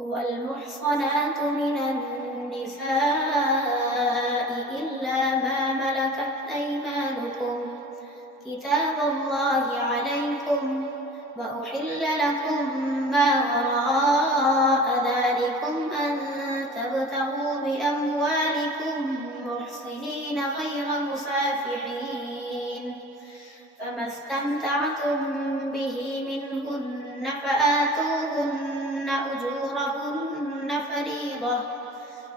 والمحصنات من النساء إلا ما ملكت أيمانكم كتاب الله عليكم، وأحل لكم ما وراء ذلكم أن تبتغوا بأموالكم محصنين غير مسافحين، فما استمتعتم به منهن فآتوهن أجورهن فريضة،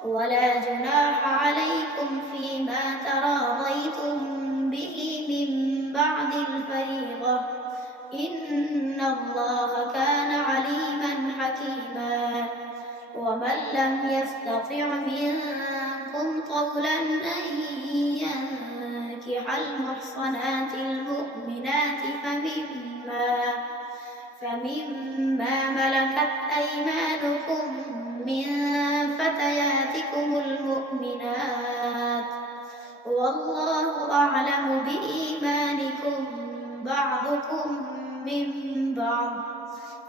ولا جناح عليكم فيما تراضيتم به من بعد الفريضة، إن الله كان عليما حكيما. ومن لم يستطع منكم طولا أن ينكح المحصنات المؤمنات فمما ملكت أيمانكم من فتياتكم المؤمنات، والله أعلم بإيمانكم بعضكم من بعض،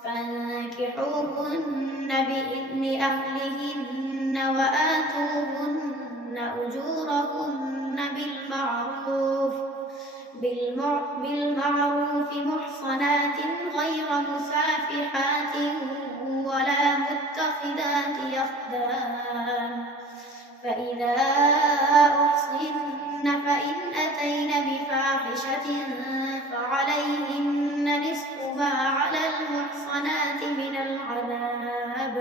فانكحوهن بإذن أهلهن وآتوهن أجورهن بالمعروف محصنات غير مسافحات ولا متخذات أخدان، فإذا أحصن فإن أتين بفاحشة فعليهن نصف ما على المحصنات من العذاب،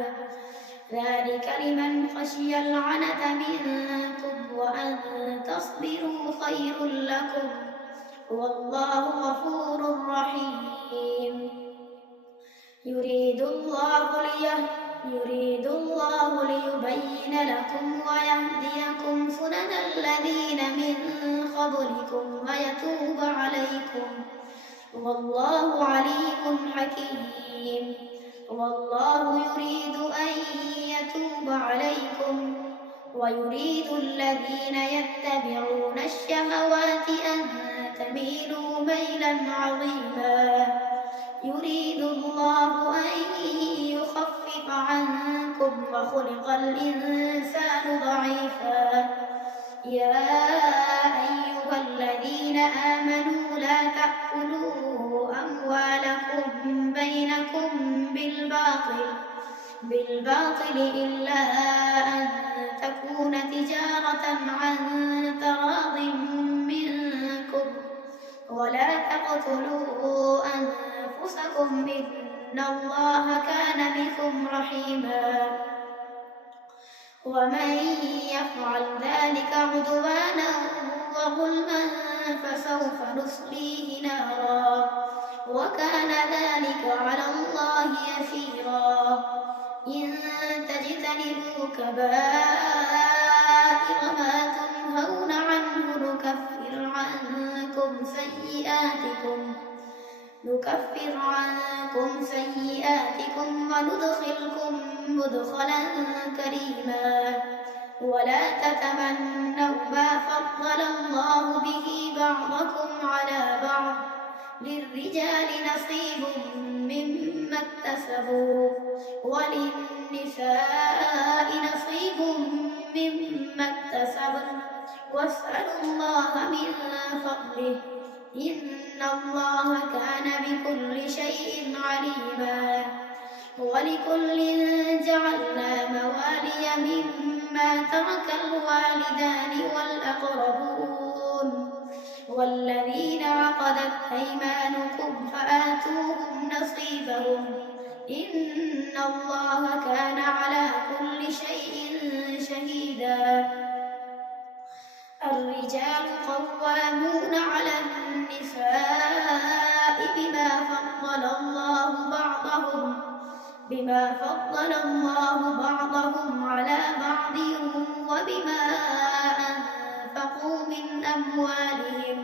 ذلك لمن خشي العنة منكم، وأن تصبروا خير لكم، والله غفور رحيم. يريد الله ليبين لكم ويهديكم سنن الذين من قبلكم ويتوب عليكم، والله عليم حكيم. والله يريد أن يتوب عليكم، ويريد الذين يتبعون الشهوات أن تميلوا ميلا عظيما. يريد الله أن يخفف عنكم وخلق الإنسان ضعيفا. يا أيها الذين آمنوا لا تأكلوا أموالكم بينكم بالباطل إلا أن تكون تجارة عن تراض منكم، ولا تقتلوا أنفسكم إن الله كان بكم رحيما. ومن يفعل ذلك عدوانا وظلما فسوف نصليه نارا، وكان ذلك على الله يسيرا. إن تجتنبوا كبائر ما تنهون عنه نكفر عنكم سيئاتكم وندخلكم مدخلا كريما. ولا تتمنوا ما فضل الله به بعضكم على بعض، للرجال نصيب مما اكتسبوا وللنساء نصيب مما اكتسبن، واسألوا الله من فضله، إن الله كان بكل شيء عليما. ولكل جعلنا موالي مما ترك الوالدان والأقربون والذين عقدت أيمانكم فآتوهم نصيبهم، إن الله كان على كل شيء شهيدا. الرجال قوامون على النساء بما فضل الله بعضهم على بعض وبما أنفقوا من أموالهم،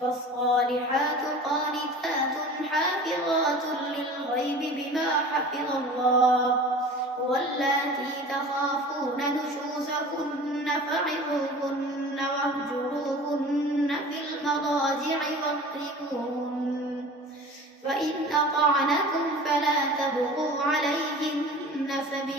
فالصالحات قانتات حافظات للغيب بما حفظ الله، واللاتي تخافون نشوزهن فعظوهن واهجروهن في المضاجع واضربوهن، فإن أطعنكم فلا تبغوا عليهن سبيلا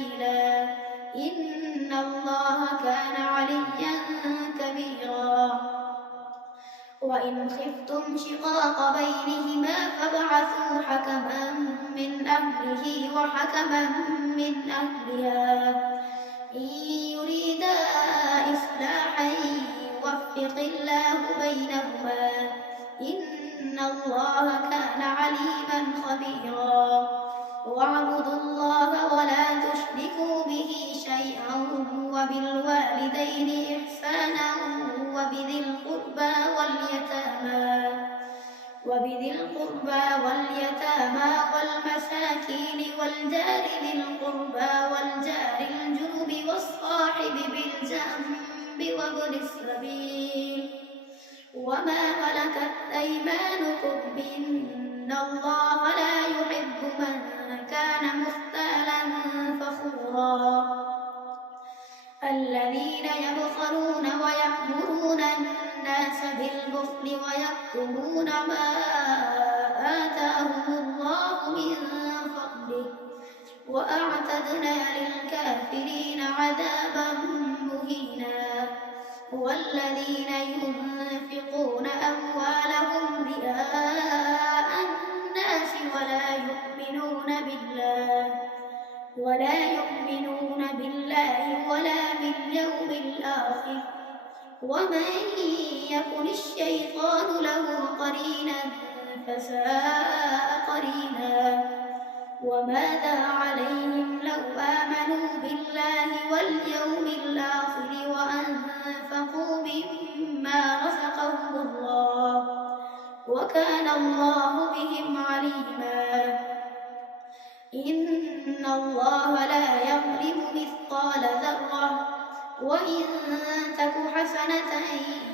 وإن خفتم شقاق بينهما فابعثوا حكما من أهله وحكما من أهلها إن يريدا إصلاحا يوفق الله بينهما إن الله كان عليما خبيرا واعبدوا الله ولا تشركوا به شيئا وبالوالدين إحسانا وبذي القربى واليتامى والمساكين والجار ذي القربى والجار الجنب والصاحب بالجنب وابن السبيل وما ملكت أيمانكم إن الله لا يحب من كان مختالا فخورا الذين يبخلون ويأمرون الناس بالبخل ويكتمون ما آتاهم الله من فضله وأعتدنا للكافرين عذابا مهينا والذين ينفقون أموالهم رئاء الناس ولا يؤمنون بالله ولا باليوم الآخر ومن يكن الشيطان له قرينا فساء قرينا وماذا عليهم لو آمنوا بالله واليوم الآخر وأنفقوا مما رزقهم الله وكان الله بهم عليما إن الله لا يظلم مثقال ذرة وإن تك حسنة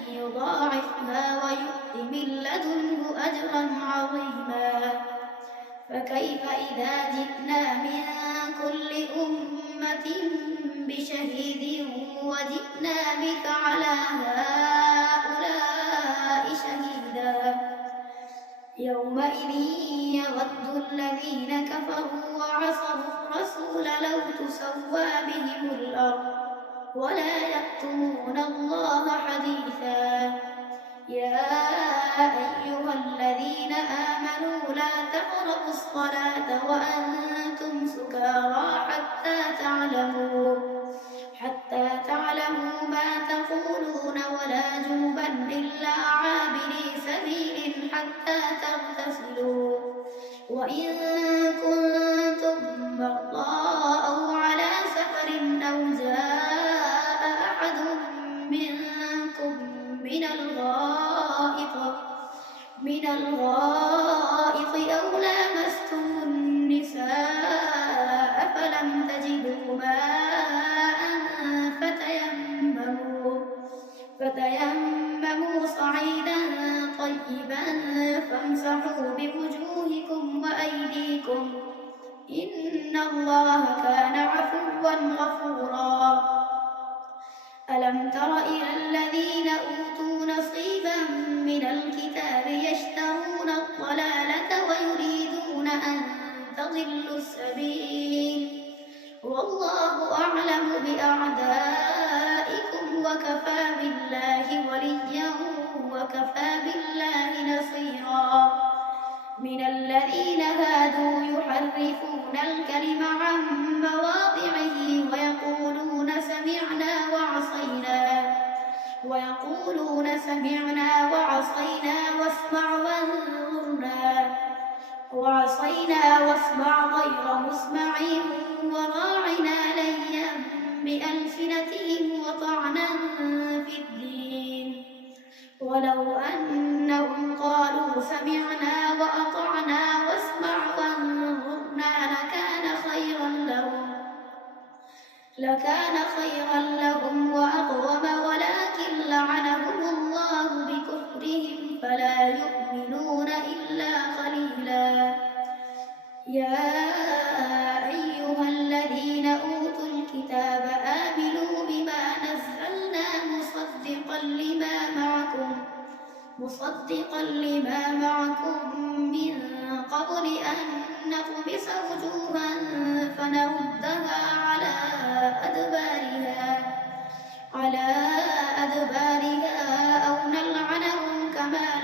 يضاعفها ويؤت من لدنه أجرا عظيما فكيف إذا جئنا من كل أمة بشهيد وجئنا بك على هؤلاء شهيدا يومئذ يود الذين كفروا وعصوا الرسول لو تسوى بهم الأرض ولا يكتمون الله حديثا يا أيها الذين آمنوا لا تقربوا الصلاة وأنتم سكارى حتى تعلموا ما تقولون ولا جنبا إلا عابري سبيل حتى تغتسلوا وإن كنتم مرضى أو على سفر أو جاء أحد منكم من الغائط أو لامستم النساء فلم تجدوا ماء فتيمموا صعيدا طيبا فامسحوا بوجوهكم وأيديكم إن الله كان عفوا غفورا ألم تر إلى الذين أوتوا نصيبا من الكتاب يشترون الضلالة ويريدون أن تضلوا السبيل والله أعلم بأعدائكم وكفى بالله وليا وكفى بالله نصيرا من الذين هادوا يحرفون الكلم عن مواضعه ويقولون سمعنا وعصينا واسمع غير مسمع وراعنا ليا بألسنتهم وطعنا في الدين ولو أنهم قالوا سمعنا وأطعنا واسمع وانظرنا لكان خيرا لهم وأقوم ولكن لعنهم الله بكفرهم فلا يؤمنون إلا قليلا يا أيها الذين أوتوا الكتاب آمنوا بما نزلنا مصدقا لما معكم من قبل أن نطمس وجوها فنردها على أدبارها أو نلعنهم كما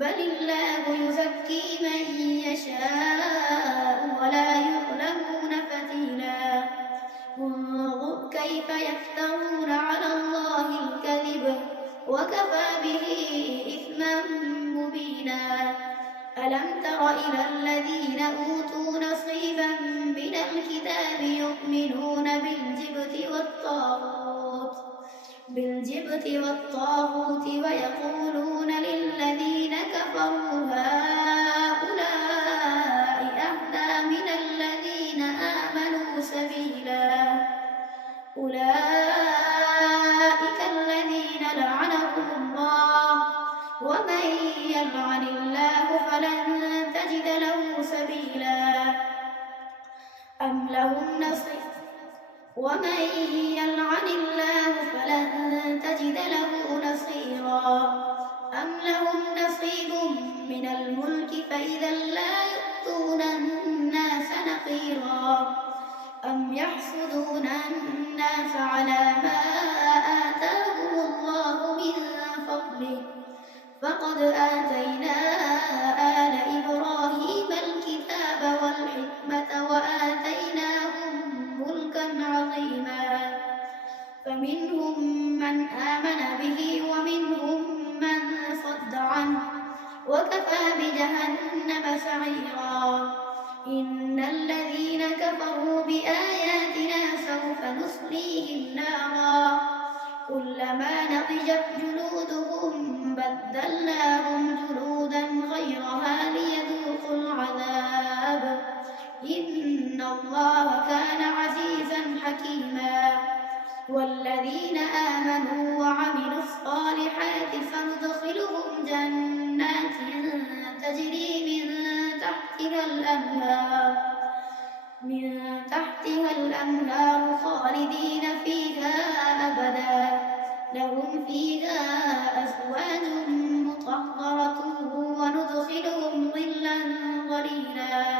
بل الله يزكي من يشاء ولا يظلمون فتيلا انظر كيف يفترون على الله الكذب وكفى به إثما مبينا ألم تر إلى الذين أوتوا نصيبا من الكتاب يؤمنون بالجبت والطاغوت ويقولون للذين كفروا هؤلاء أهدى من الذين آمنوا سبيلا أولئك الذين لعنهم الله ومن يلعن الله فلن تجد له سبيلا أم لهم نصيب ومن يلعن الله فلن تجد له نصيرا أم لهم نصيب من الملك فإذا لا يؤتون الناس نقيرا أم يحسدون الناس على ما آتاهم الله من فضله فقد آتينا آل إبراهيم الكتاب والحكمة وآتيناهم ملكا عظيما فمنهم من آمن به ومنهم من صد عنه وكفى بجهنم سعيرا إن الذين كفروا بآياتنا سوف نصليهم نارا كلما نضجت جلودهم بدلناهم جلودا غيرها ليذوقوا العذاب إن الله كان عزيزا حكيما والذين آمنوا وعملوا الصالحات سندخلهم جنات تجري من تحتها الأنهار خالدين فيها أبدا لهم فيها أزواج مطهرة وندخلهم ظلا ظليلا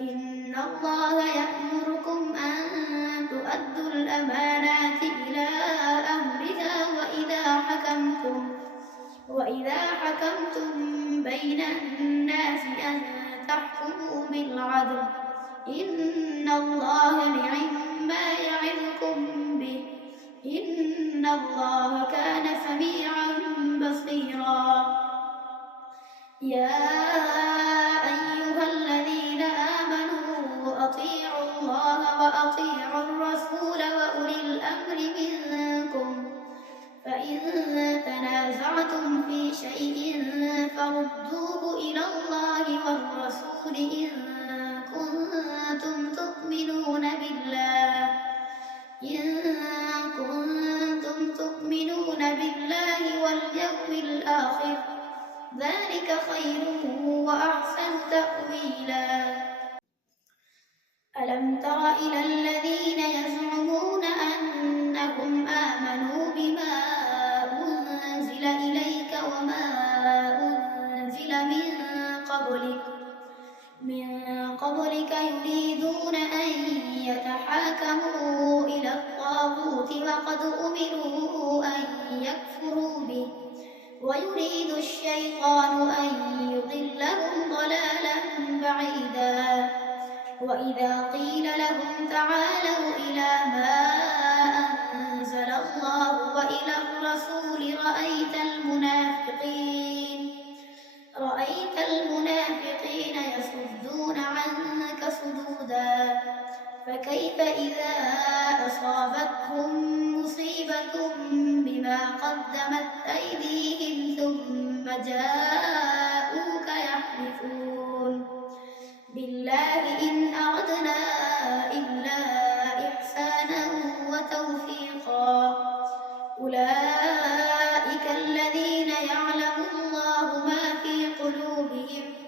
إن الله يأمركم أن تؤدوا الأمانات إلى أهلها وإذا حكمتم بين الناس أن تحكموا بالعدل إن الله نعم يعظكم به إن الله كان سميعا بصيرا يا أيها الذين آمنوا أطيعوا الله وأطيعوا الرسول وأولي الأمر منكم فإن تنازعتم في شيء فردوه إلى الله والرسول إن كنتم تؤمنون بالله واليوم الآخر ذلك خير وأحسن تأويلا ألم تر إلى الذين يزعمون أنهم آمنوا بما أنزل إليك وما أنزل من قبلك يريدون أن يتحاكموا إلى الطاغوت وقد أمروا أن يكفروا به ويريد الشيطان أن يضلهم ضلالا بعيدا وإذا قيل لهم تعالوا إلى ما أنزل الله وإلى الرسول رأيت المنافقين يصدون عنك صدودا فكيف إذا أصابتهم مصيبة بما قدمت أيديهم ثم جاءوك يحلفون بالله إن أردنا إلا إحسانا وتوفيقا أولئك الذين يعلم الله ما في قلوبهم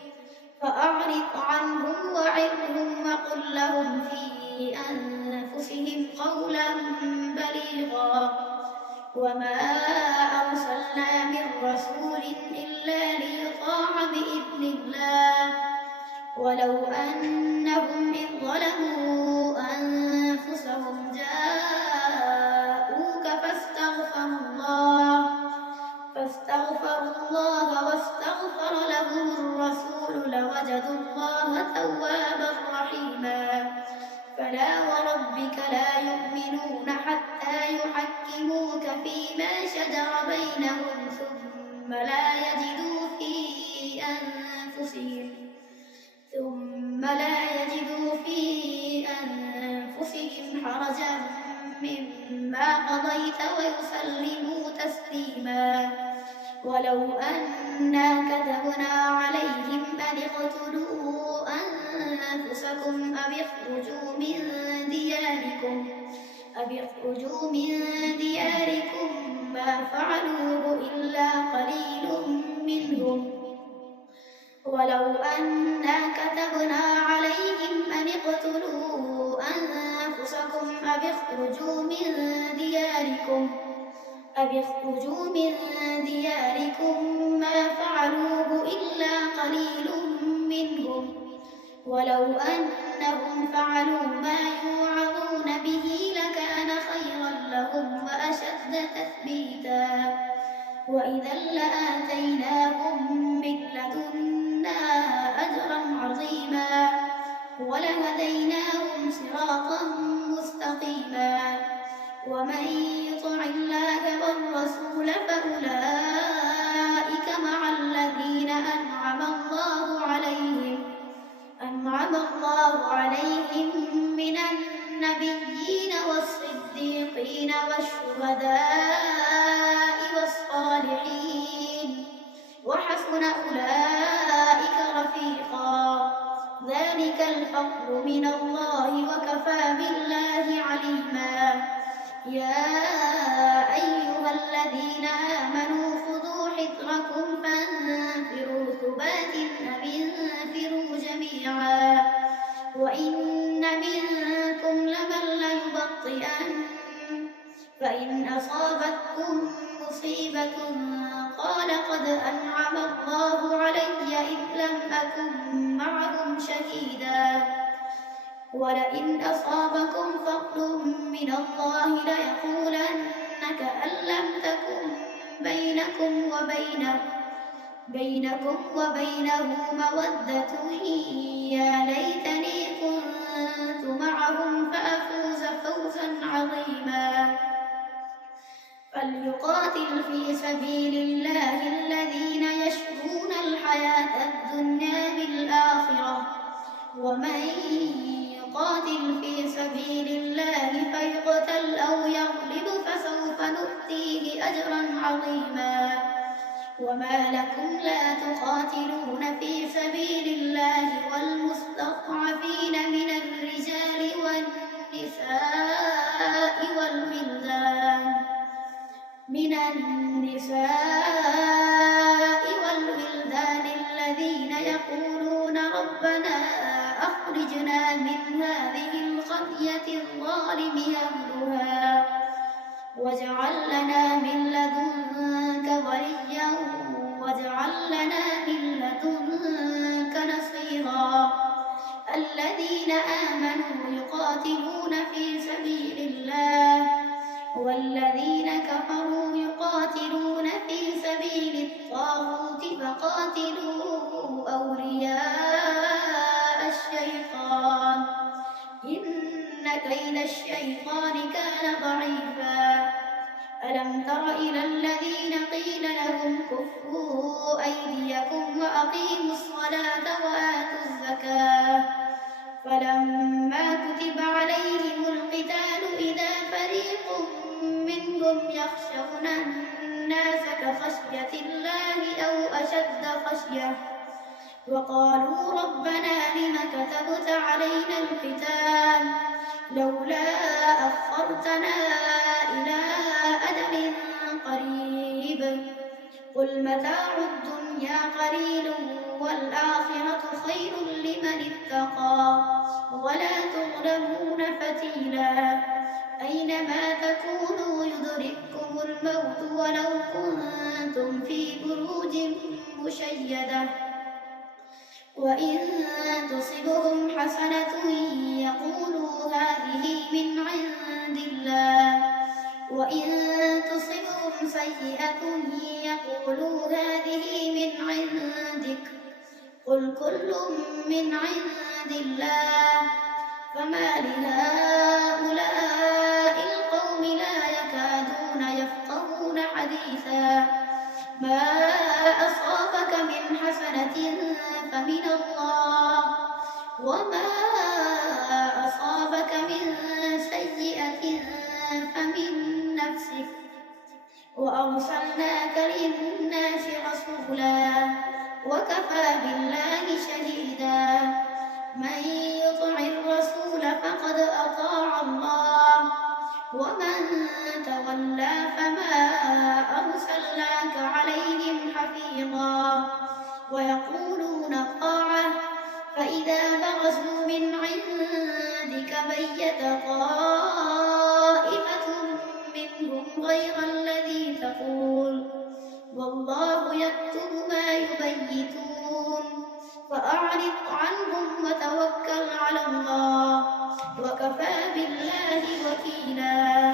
فأعرض عنهم وعظهم وقل لهم في أنفسهم قولا بليغا وما أرسلنا من رسول إلا ليطاع بإذن الله ولو أنهم إذ ظلموا أنفسهم جاءوك فاستغفروا الله واستغفر يؤمنون حتى يحكموك فيما شجر بينهم ثم لا يجدوا في أنفسهم حرجا مما قضيت ويسلموا تسليما. ولو أنا كتبنا عليهم أن اقتلوا أنفسكم أو اخرجوا من دياركم ما فعلوه إلا قليل منهم. ولو أنا كتبنا عليهم أن اقتلوا أنفسكم أو اخرجوا من دياركم ما فعلوه إلا قليل منهم. ولو أنهم فعلوا ما يوعظون به لكان خيرا لهم وأشد تثبيتا. وإذا لآتيناهم من لدنا أجرا عظيما ولهديناهم صراطا مستقيما. ومن يطع الله والرسول فأولئك مع الذين أنعم الله عليهم من النبيين والصديقين والشهداء والصالحين وحسن أولئك رفيقا. ذلك الفضل من الله وكفى بالله عليما. يا أيها الذين آمنوا خذوا حذركم فانفروا ثبات أو انفروا جميعا. وإن منكم لمن ليبطئن فإن أصابتكم مصيبة قال قد أنعم الله علي إذ لم أكن معهم شهيدا. ولئن أصابكم فضل من الله ليقولن كأن لم تكن بينكم وبينه مودة يا ليتني كنت معهم فأفوز فوزا عظيما. فليقاتل في سبيل الله الذين يشرون الحياة الدنيا بالآخرة ومن يقاتل في سبيل الله فيقتل أو يغلب فسوف نؤتيه أجرا عظيما. وما لكم لا تقاتلون في سبيل الله والمستضعفين من الرجال والولدان الذين يقولون ربنا أخرجنا من هذه القرية الظالم أهلها واجعل لنا من لدنك وليا واجعل لنا من لدنك نصيرا. الذين آمنوا يقاتلون في سبيل الله والذين كفروا يقاتلون في سبيل الطاغوت فقاتلوا أولياء الشيطان إن كيد الشيطان كان ضعيفا. ألم تر إلى الذين قيل لهم كفوا أيديكم وأقيموا الصلاة وآتوا الزكاة فلما كتب عليهم القتال إذا فريق منهم يخشون الناس كخشية الله أو أشد خشية وقالوا ربنا لم كتبت علينا القتال لولا أخرتنا إلى أجل قريب قل متاع الدنيا قليل والآخرة خير لمن اتقى ولا تظلمون فتيلا. أينما تكونوا يدرككم الموت ولو كنتم في بروج مشيدة وإن تصبهم حسنة يقولوا هذه من عند الله وإن تصبهم سيئة يقولوا هذه من عندك قل كل من عند الله فما لهؤلاء القوم لا يكادون يفقهون حديثا ما أصابك من حسنة فمن الله وما أصابك من سيئة فمن نفسك وأرسلناك للناس رسولا وكفى بالله شهيدا من يطع الرسول فقد أطاع الله ومن تولى فما أرسلناك عليهم حفيظا ويقولون طاعة فإذا برزوا من عندك بيت طائفة منهم غير الذي تقول والله يكتب ما يبيتون فأعرض عنهم وتوكل على الله وكفى بالله وكيلا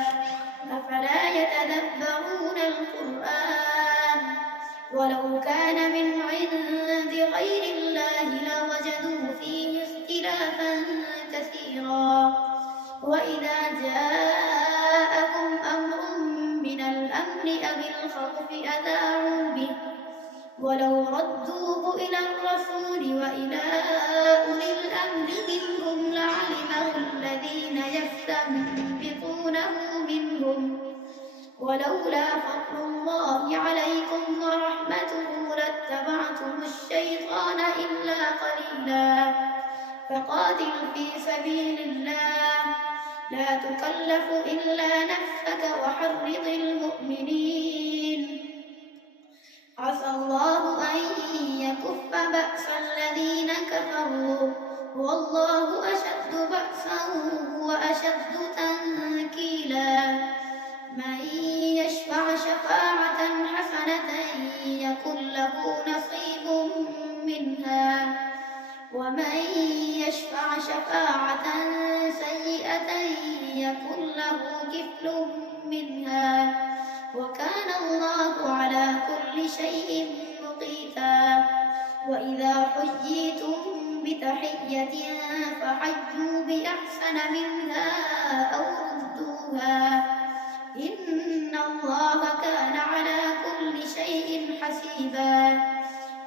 أفلا يتدبرون القرآن ولو كان من عند غير الله لوجدوا فيه اختلافا كثيرا وإذا جاءكم أمر من الأمن أو الخوف أذاعوا به ولو ردوه إلى الرسول وإلى أولي الأمر منهم لعلمه الذين يستنبطونه منهم ولولا فضل الله عليكم ورحمته لاتبعتم الشيطان إلا قليلا فقاتل في سبيل الله لا تكلف إلا نفسك وحرض المؤمنين عسى الله أن يكف بأس الذين كفروا والله أشد بأسا وأشد تنكيلا من يشفع شفاعة حسنة يكن له نصيب منها ومن يشفع شفاعة سيئة يكن له كفل منها وكان الله على كل شيء مقيتا وإذا حييتم بتحية فحيوا بأحسن منها أو ردوها إن الله كان على كل شيء حسيبا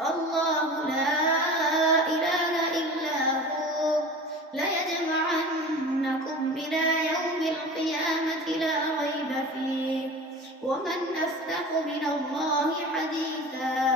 الله لا إله إلا هو ليجمعنكم إلى يوم القيامة لا ريب فيه ومن أصدق من الله حديثا